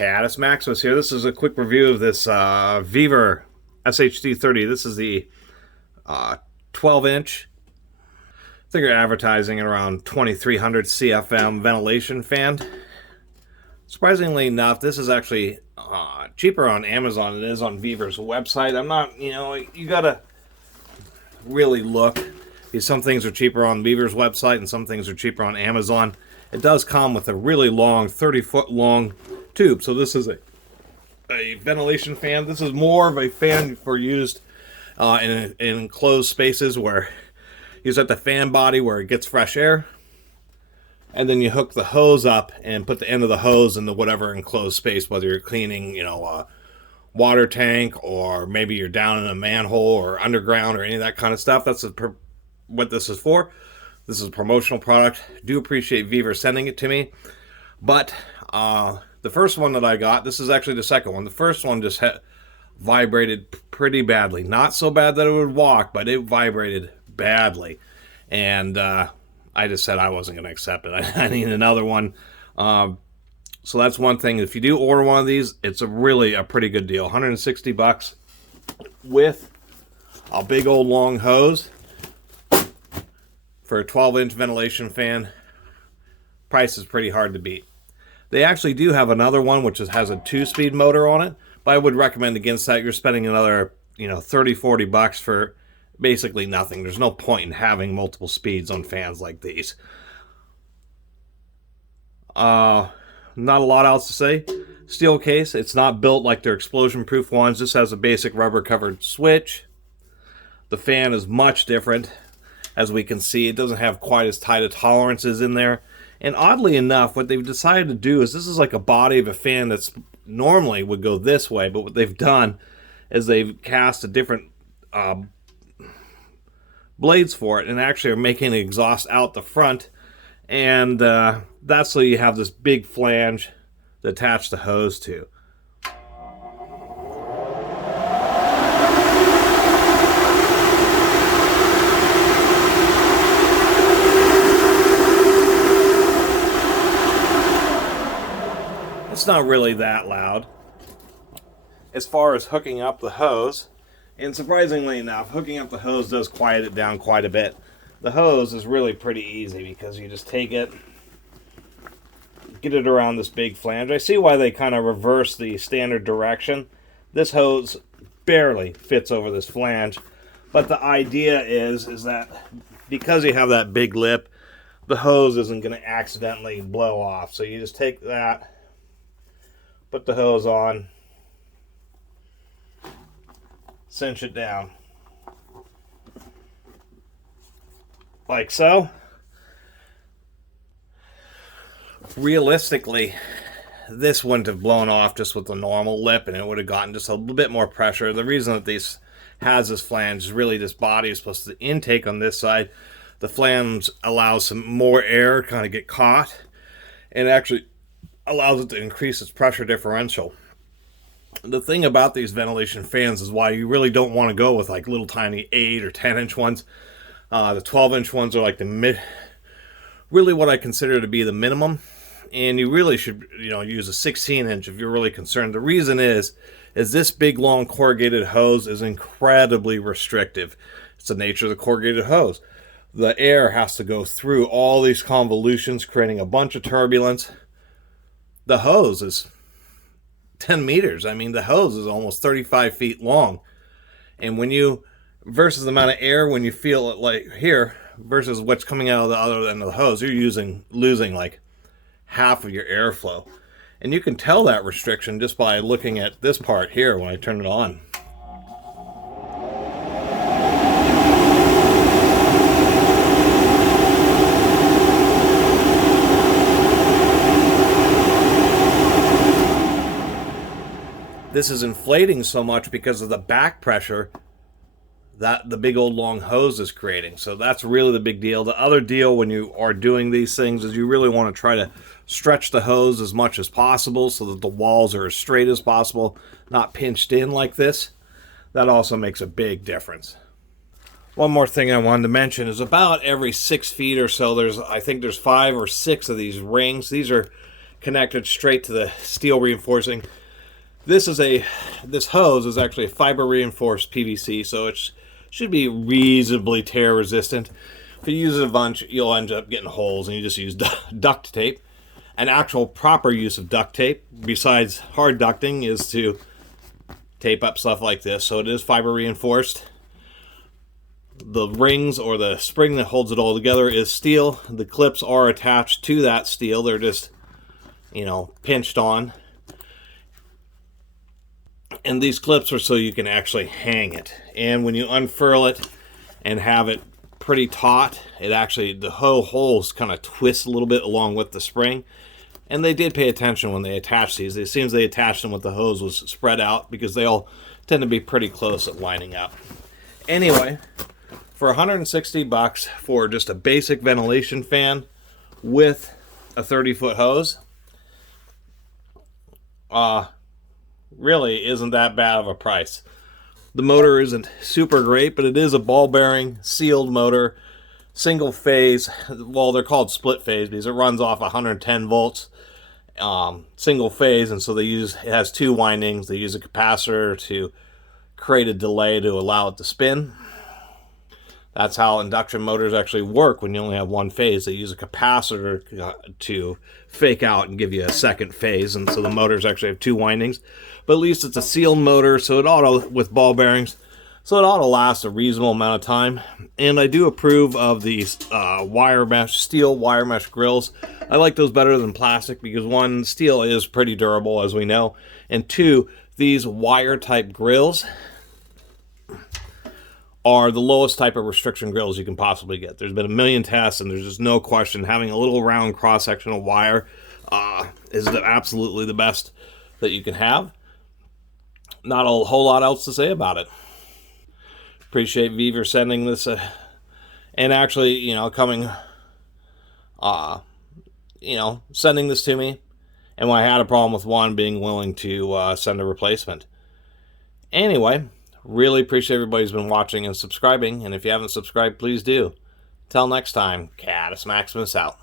Catus, Maximus here. This is a quick review of this Vevor SHD30. This is the 12-inch. I think they're advertising at around 2300 CFM ventilation fan. Surprisingly enough, this is actually cheaper on Amazon than it is on Vevor's website. I'm not, you gotta really look, because some things are cheaper on Vevor's website and some things are cheaper on Amazon. It does come with a really long, 30-foot long tube. So this is a ventilation fan. This is more of a fan for used in enclosed spaces where you set the fan body where it gets fresh air, and then you hook the hose up and put the end of the hose into whatever enclosed space, whether you're cleaning, a water tank, or maybe you're down in a manhole or underground or any of that kind of stuff. That's what this is for. This is a promotional product. Do appreciate Vevor sending it to me. But the first one that I got, this is actually the second one. The first one just vibrated pretty badly. Not so bad that it would walk, but it vibrated badly. And I just said I wasn't going to accept it. I need another one. So that's one thing. If you do order one of these, it's really a pretty good deal. 160 bucks with a big old long hose for a 12-inch ventilation fan. Price is pretty hard to beat. They actually do have another one which has a 2-speed motor on it, but I would recommend against that. You're spending another 30, 40 bucks for basically nothing. There's no point in having multiple speeds on fans like these. Not a lot else to say. Steel case. It's not built like their explosion-proof ones. This has a basic rubber-covered switch. The fan is much different. As we can see, it doesn't have quite as tight of tolerances in there. And oddly enough, what they've decided to do is this is like a body of a fan that's normally would go this way, but what they've done is they've cast a different blades for it and actually are making the exhaust out the front. And that's so you have this big flange to attach the hose to. It's not really that loud as far as hooking up the hose, and surprisingly enough, hooking up the hose does quiet it down quite a bit. The hose is really pretty easy because you just take it, get it around this big flange. I see why they kind of reverse the standard direction. This hose barely fits over this flange, but the idea is that because you have that big lip, the hose isn't going to accidentally blow off. So you just take that, put the hose on, cinch it down, like so. Realistically, this wouldn't have blown off just with the normal lip, and it would have gotten just a little bit more pressure. The reason that this has this flange is really this body is supposed to intake on this side. The flange allows some more air to kind of get caught, and actually allows it to increase its pressure differential. The thing about these ventilation fans is why you really don't want to go with like little tiny 8 or 10-inch ones. The 12-inch ones are like really what I consider to be the minimum, and you really should use a 16-inch if you're really concerned. The reason is this big long corrugated hose is incredibly restrictive. It's the nature of the corrugated hose. The air has to go through all these convolutions, creating a bunch of turbulence. The hose is 10 meters. I mean, the hose is almost 35 feet long. And versus the amount of air when you feel it like here, versus what's coming out of the other end of the hose, you're losing like half of your airflow. And you can tell that restriction just by looking at this part here when I turn it on. This is inflating so much because of the back pressure that the big old long hose is creating. So that's really the big deal. The other deal when you are doing these things is you really want to try to stretch the hose as much as possible so that the walls are as straight as possible, not pinched in like this. That also makes a big difference. One more thing I wanted to mention is about every 6 feet or so, I think there's 5 or 6 of these rings. These are connected straight to the steel reinforcing. This hose is actually a fiber reinforced PVC, so it should be reasonably tear resistant. If you use it a bunch, you'll end up getting holes, and you just use duct tape. An actual proper use of duct tape, besides hard ducting, is to tape up stuff like this. So it is fiber reinforced. The rings or the spring that holds it all together is steel. The clips are attached to that steel. They're just, pinched on. And these clips are so you can actually hang it. And when you unfurl it and have it pretty taut, the whole holes kind of twist a little bit along with the spring. And they did pay attention when they attached these. It seems they attached them with the hose was spread out because they all tend to be pretty close at lining up. Anyway, for $160 for just a basic ventilation fan with a 30-foot hose, really isn't that bad of a price. The motor isn't super great, but it is a ball bearing, sealed motor, single phase. Well, they're called split phase because it runs off 110 volts, single phase, and so it has 2 windings. They use a capacitor to create a delay to allow it to spin. That's how induction motors actually work when you only have one phase. They use a capacitor to fake out and give you a second phase, and so the motors actually have 2 windings. But at least it's a sealed motor, so it ought with ball bearings, so it ought to last a reasonable amount of time. And I do approve of these steel wire mesh grills. I like those better than plastic because 1, steel is pretty durable, as we know, and 2, these wire type grills are the lowest type of restriction grills you can possibly get. There's been a million tests, and there's just no question having a little round cross-section of wire is absolutely the best that you can have. Not a whole lot else to say about it. Appreciate Vevor sending this, and actually, sending this to me. And when I had a problem with one, being willing to send a replacement. Anyway, really appreciate everybody who's been watching and subscribing. And if you haven't subscribed, please do. Till next time, Catus Maximus out.